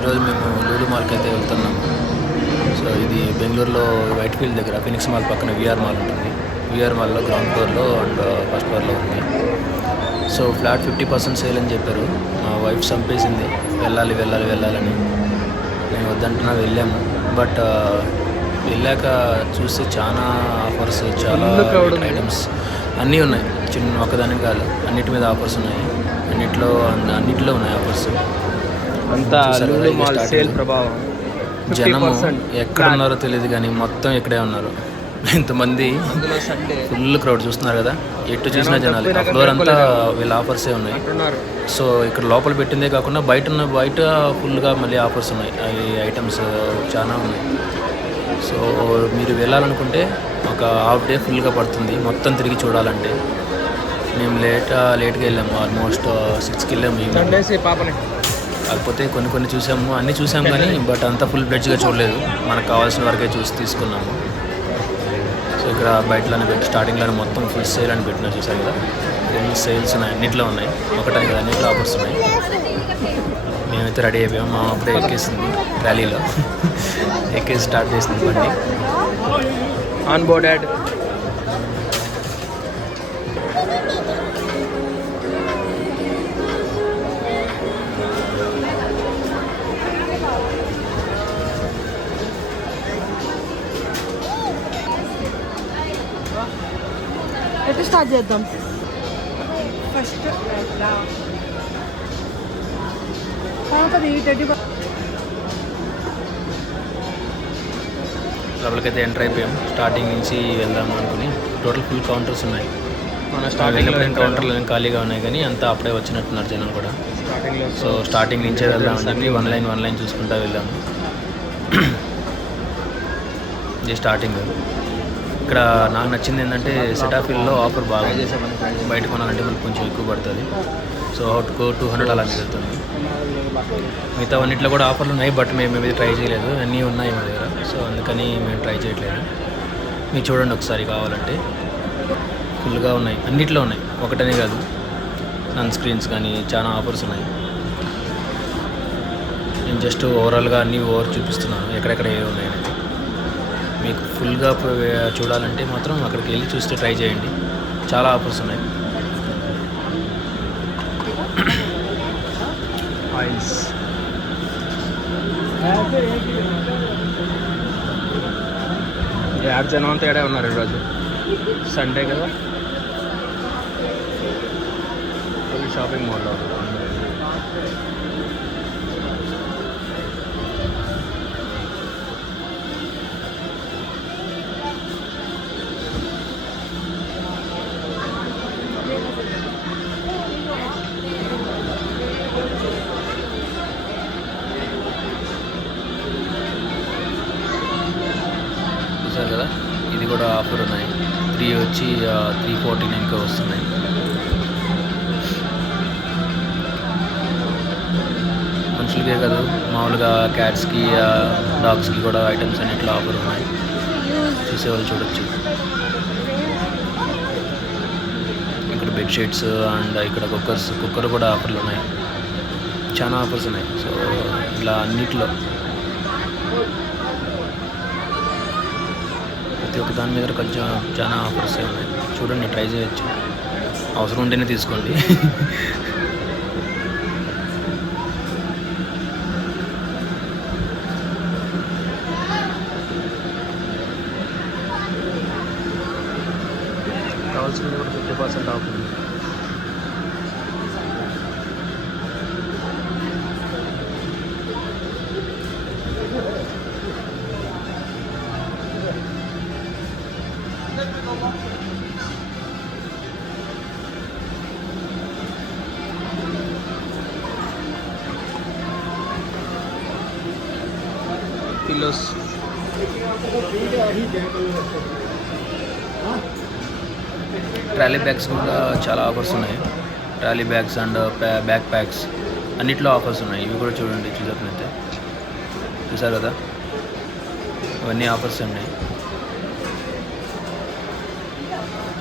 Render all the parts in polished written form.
ఈరోజు మేము లూలు మాల్కి అయితే వెళ్తున్నాము. సో ఇది బెంగళూరులో వైట్ ఫీల్డ్ దగ్గర ఫినిక్స్ మాల్ పక్కన విఆర్ మాల్ ఉంటుంది. విఆర్ మాల్లో గ్రౌండ్ ఫ్లోర్లో అండ్ ఫస్ట్ ఫ్లోర్లో ఉంది. సో ఫ్లాట్ 50% సేల్ అని చెప్పారు. మా వైఫ్ చంపేసింది వెళ్ళాలని. నేను వద్దంటున్నా వెళ్ళాము. బట్ వెళ్ళాక చూస్తే చాలా ఆఫర్స్, చాలా ఐటమ్స్ అన్నీ ఉన్నాయి. ఒకదానికి కాదు, అన్నిటి మీద ఆఫర్స్ ఉన్నాయి. అన్నిట్లో ఉన్నాయి ఆఫర్స్. అంతా లూలు మాల్ సేల్ ప్రభావం. జనం ఎక్కడ ఉన్నారో తెలియదు కానీ మొత్తం ఇక్కడే ఉన్నారు. ఇంతమంది ఫుల్ క్రౌడ్ చూస్తున్నారు కదా, ఎటు చూసినా జనాలు. ఫ్లోర్ అంతా వీళ్ళ ఆఫర్సే ఉన్నాయి. సో ఇక్కడ లోపల పెట్టిందే కాకుండా బయట ఫుల్గా మళ్ళీ ఆఫర్స్ ఉన్నాయి. అవి ఐటమ్స్ చాలా ఉన్నాయి. సో మీరు వెళ్ళాలనుకుంటే ఒక హాఫ్ డే ఫుల్గా పడుతుంది మొత్తం తిరిగి చూడాలంటే. మేము లేట్గా వెళ్ళాము. ఆల్మోస్ట్ 6కి వెళ్ళాము. కాకపోతే కొన్ని చూసాము, అన్నీ చూసాము కానీ బట్ అంతా ఫుల్ ఫ్లెడ్జ్గా చూడలేదు. మనకు కావాల్సిన వరకే చూసి తీసుకున్నాము. సో ఇక్కడ బయటలోనే స్టార్టింగ్లోనే మొత్తం ఫుల్ సేల్ అని పెట్టినా చూసారు కదా. ఫుల్ సేల్స్ ఉన్నాయి, అన్నింటిలో ఉన్నాయి. ఒకటే కదా, అన్నింటిలో ఆఫర్స్ ఉన్నాయి. మేమైతే రెడీ అయిపోయాము. మా అప్పుడే ఎక్కేసింది ర్యాలీలో. ఎక్కేసి స్టార్ట్ చేసింది బండి. On boarded. ఎటు స్టార్ట్ చేద్దాం? ఫస్ట్ లోపలికైతే ఎంటర్ అయిపోయాం. స్టార్టింగ్ నుంచి వెళ్దాము అనుకుని టోటల్ ఫుల్ కౌంటర్స్ ఉన్నాయి. మన స్టార్టింగ్లో కౌంటర్లు ఖాళీగా ఉన్నాయి కానీ అంతా అప్పుడే వచ్చినట్టున్నారు జనం కూడా. సో స్టార్టింగ్ నుంచే వెళ్దామని చెప్పి వన్ లైన్ చూసుకుంటూ వెళ్ళాము. ఇది స్టార్టింగ్. ఇక్కడ నాకు నచ్చింది ఏంటంటే సెటాఫిల్లో ఆఫర్ బాగా. బయట కొనాలంటే మనకు కొంచెం ఎక్కువ పడుతుంది. సో 200 అలా మిగులుతుంది. మిగతా అన్నింటిలో కూడా ఆఫర్లు ఉన్నాయి, బట్ మేము ఏది ట్రై చేయలేదు. అన్నీ ఉన్నాయి మా దగ్గర, సో అందుకని మేము ట్రై చేయట్లేదు. మీరు చూడండి ఒకసారి కావాలంటే. ఫుల్గా ఉన్నాయి, అన్నిట్లో ఉన్నాయి, ఒకటనే కాదు. సన్ స్క్రీన్స్ కానీ చాలా ఆఫర్స్ ఉన్నాయి. నేను జస్ట్ ఓవరాల్గా అన్నీ చూపిస్తున్నాను ఎక్కడెక్కడ ఏ ఉన్నాయని. మీకు ఫుల్గా చూడాలంటే మాత్రం అక్కడికి వెళ్ళి చూస్తే ట్రై చేయండి. చాలా ఆఫర్స్ ఉన్నాయి. ఆయిల్స్ జనం అంతా ఏడే ఉన్నారు ఈరోజు. సండే కదా, ఫుల్ షాపింగ్ మాల్లో. చూసారు కదా, ఇది కూడా ఆఫర్ ఉన్నాయి. 3 వచ్చి 349కి వస్తున్నాయి. మనుషులకే కదా, మామూలుగా క్యాట్స్కి, డాగ్స్కి కూడా ఐటమ్స్ అన్నిట్లో ఆఫర్ ఉన్నాయి. చూసేవాళ్ళు చూడొచ్చు. ఇక్కడ బెడ్షీట్స్ అండ్ ఇక్కడ కుక్కర్ కూడా ఆఫర్లు ఉన్నాయి. చాలా ఆఫర్స్ ఉన్నాయి. సో ఇలా అన్నిట్లో ప్రతి ఒక్క దాని మీద కొంచెం చాలా ఆఫర్స్ ఉన్నాయి. చూడండి, ట్రై చేయొచ్చు. అవసరం ఉంటేనే తీసుకోండి. కావాల్సింది కూడా 50% ఆఫ్ ఉంది. పిల్లోస్, ట్రాలీ బ్యాగ్స్ కూడా చాలా ఆఫర్స్ ఉన్నాయి. Trolley bags and back packs అన్నిట్లో ఆఫర్స్ ఉన్నాయి. ఇవి కూడా చూడండి, చూసినట్లయితే. చూసారు కదా, ఇవన్నీ ఆఫర్స్ ఉన్నాయి.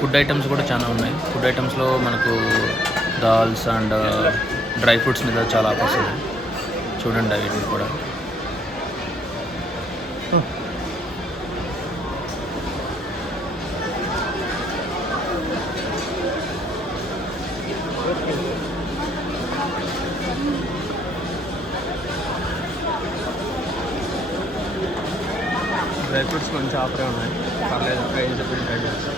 ఫుడ్ ఐటమ్స్ కూడా చాలా ఉన్నాయి. ఫుడ్ ఐటమ్స్లో మనకు దాల్స్ అండ్ డ్రై ఫ్రూట్స్ మీద చాలా ఆఫర్స్ ఉన్నాయి. చూడండి వీటిని కూడా. డ్రై ఫ్రూట్స్ మంచి ఆఫరే ఉన్నాయి, పర్లేదు, ప్రైస్ చెప్పి ట్రై చేస్తాం.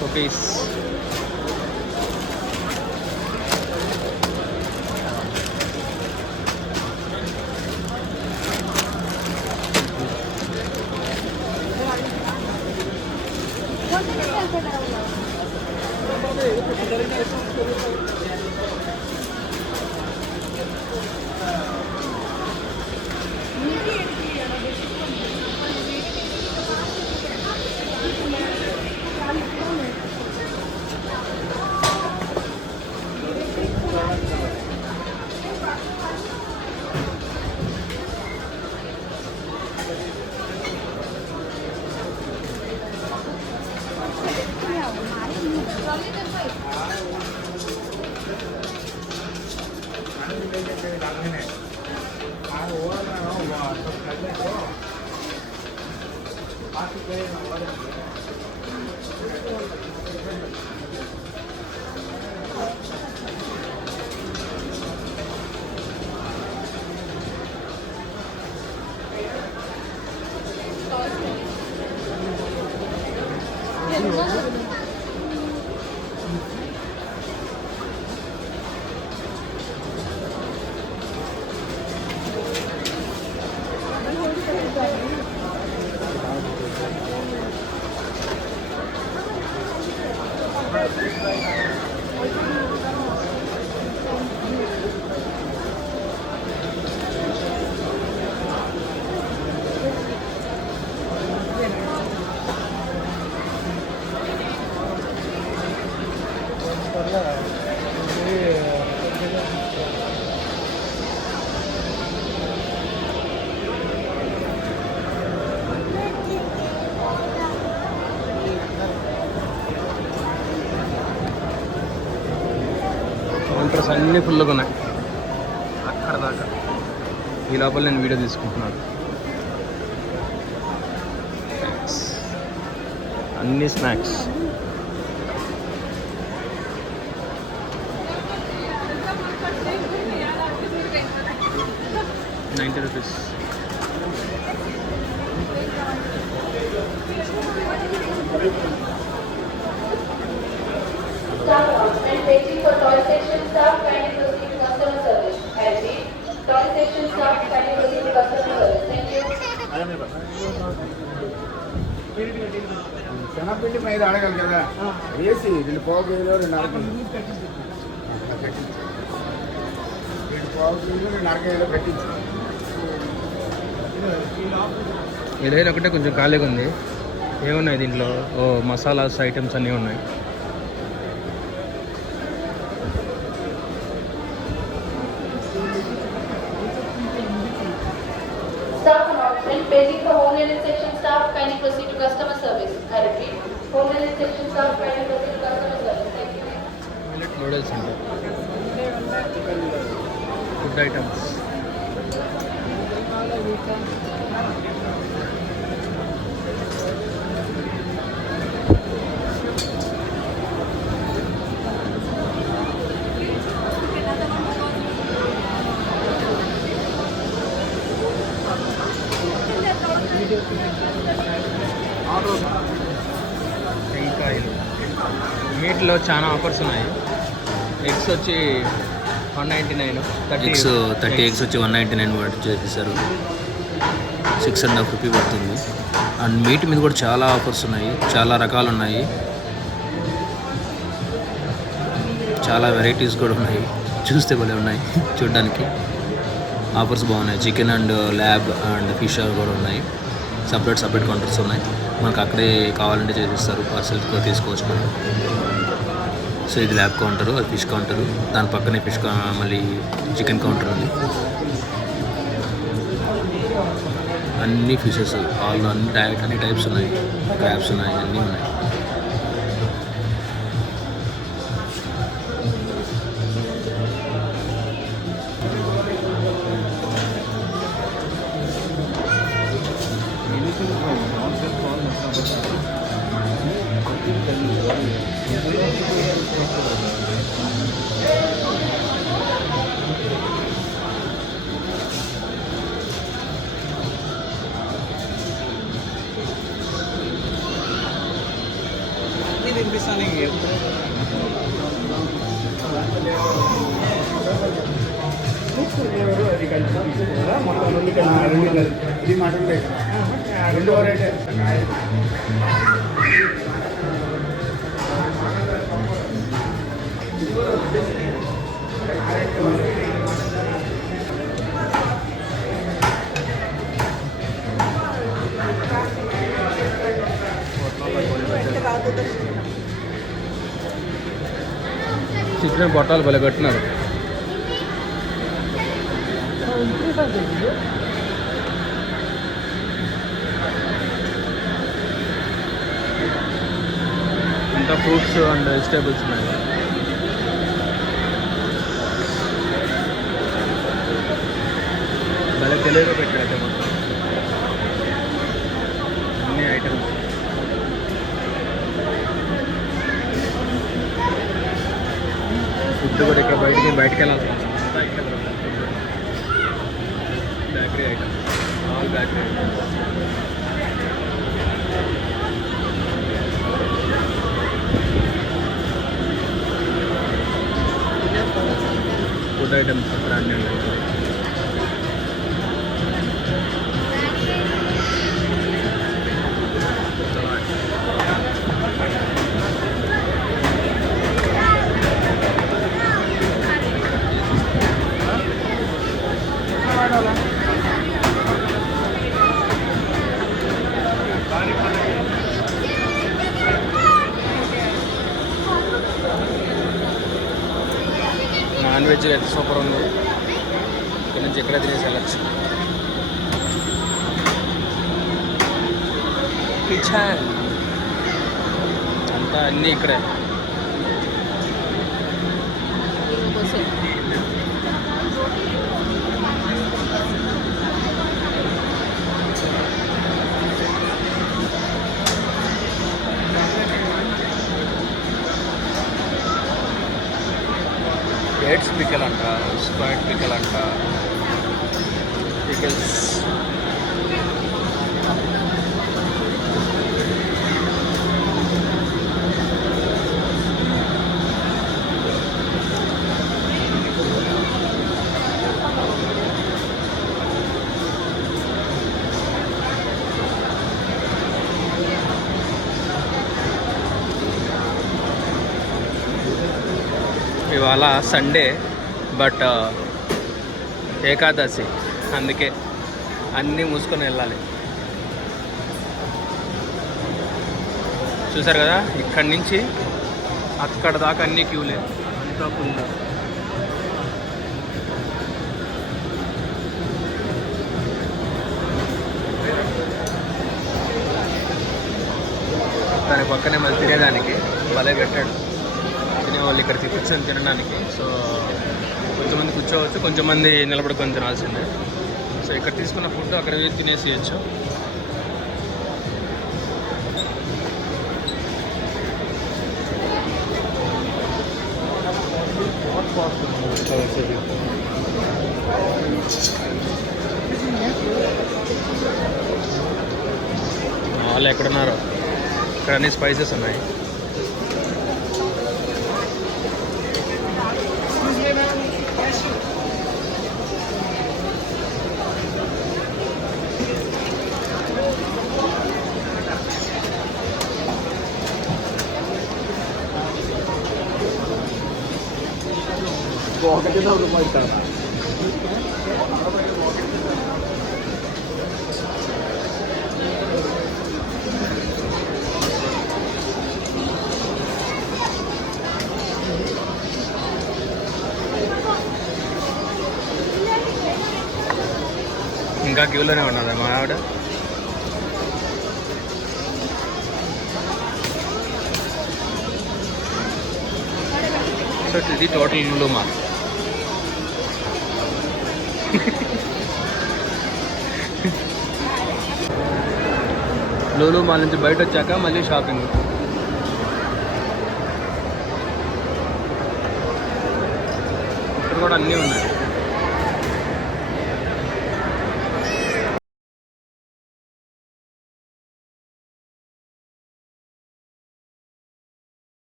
కుకీస్ కౌంటర్స్ అన్నీ ఫుల్గా ఉన్నాయి అక్కడ దాకా. ఈ లోపల నేను వీడియో తీసుకుంటున్నాను. అన్ని snacks. ₹90. And waiting for toy section staff, kindly proceed to customer service. I repeat, toy section staff, kindly proceed to customer service. Thank you. శనగపిండి మీద అడగాలి కదా, వేసి 2 పావు కేజీలు 2 అర కేజీలు 2 పావు కేజీలు 2 అర కేజీలు పెట్టించు. ఏదైనా ఒకటే కొంచెం ఖాళీగా ఉంది. ఏమున్నాయి దీంట్లో? ఓ మసాలాస్ ఐటమ్స్ అన్నీ ఉన్నాయి. Staff announcement, paging for home delivery section staff, kindly proceed to customer service. I repeat, home delivery section staff, kindly proceed to customer service. Thank you. Millet noodles ఉంటాయి, ఫుడ్ ఐటమ్స్. టెంకాయలు. మీట్లో చాలా offers ఉన్నాయి. Eggs వచ్చి 199, eggs 30 eggs వచ్చి 199 వాటి చేసేసారు. 6.5 rupee పడుతుంది. అండ్ మీట్ మీద కూడా చాలా ఆఫర్స్ ఉన్నాయి, చాలా రకాలు ఉన్నాయి, చాలా వెరైటీస్ కూడా ఉన్నాయి. చూస్తే భలే ఉన్నాయి చూడడానికి. ఆఫర్స్ బాగున్నాయి. Chicken and lab and fish కూడా ఉన్నాయి. సపరేట్ కౌంటర్స్ ఉన్నాయి. మనకు అక్కడే కావాలంటే చేసిస్తారు, పార్సెల్ తీసుకోవచ్చు మనం. సో ఇది ల్యాబ్ కౌంటరు, అది ఫిష్ కౌంటరు, దాని పక్కనే మళ్ళీ చికెన్ కౌంటర్ ఉంది. అన్ని ఫిషెస్ ఆల్ అన్ని టైప్స్ ఉన్నాయి, క్రాబ్స్ ఉన్నాయి, అన్నీ ఉన్నాయి. ఇది మటన్ రెండు వరైతే చికెన్ పొట్టాలు భలే కట్టినారు. అంతా ఫ్రూట్స్ అండ్ వెజిటేబుల్స్ ఉన్నాయి. భలే తెలివిగా పెట్టారు మొత్తం అన్ని ఐటమ్స్. ఫుడ్ కూడా ఇక్కడ బయటికి వెళ్ళాల్సి వస్తుంది. Bakery items, all bakery items. Food items brand non veg అయితే సూపర్ ఉంది. ఇక్కడ నుంచి ఎక్కడ తినేసి వెళ్ళచ్చు. కిచెన్ అంతా అన్నీ ఇక్కడే. డేట్స్ పికల్ అంట, స్క్వాడ్ పికల్ అంట, పికల్స్. ఇవాళ సండే, బట్ ఏకాదశి, అందుకే అన్నీ మూసుకొని వెళ్ళాలి. చూసారు కదా, ఇక్కడి నుంచి అక్కడ దాకా అన్నీ క్యూలే, అంతా ఫుల్. దాని పక్కనే మళ్ళీ తినేదానికి భలే పెట్టాడు. తినేవాళ్ళు ఇక్కడ కూర్చొని తినడానికి. సో కొంతమంది కూర్చోవచ్చు, కొంచెంమంది నిలబడుకొని తినాల్సిందే. సో ఇక్కడ తీసుకున్న ఫుడ్ అక్కడ వెళ్ళి తినేసేయచ్చు. వాళ్ళు ఎక్కడున్నారో, ఇక్కడ అన్ని స్పైసెస్ ఉన్నాయి. ఇంకా క్యూలోనే ఉన్నదా మా ఆవిడ? సో ఇది total Lulu mall. Lulu mall నుంచి బయట వచ్చాక మళ్ళీ షాపింగ్. ఇక్కడ కూడా అన్నీ ఉన్నాయి.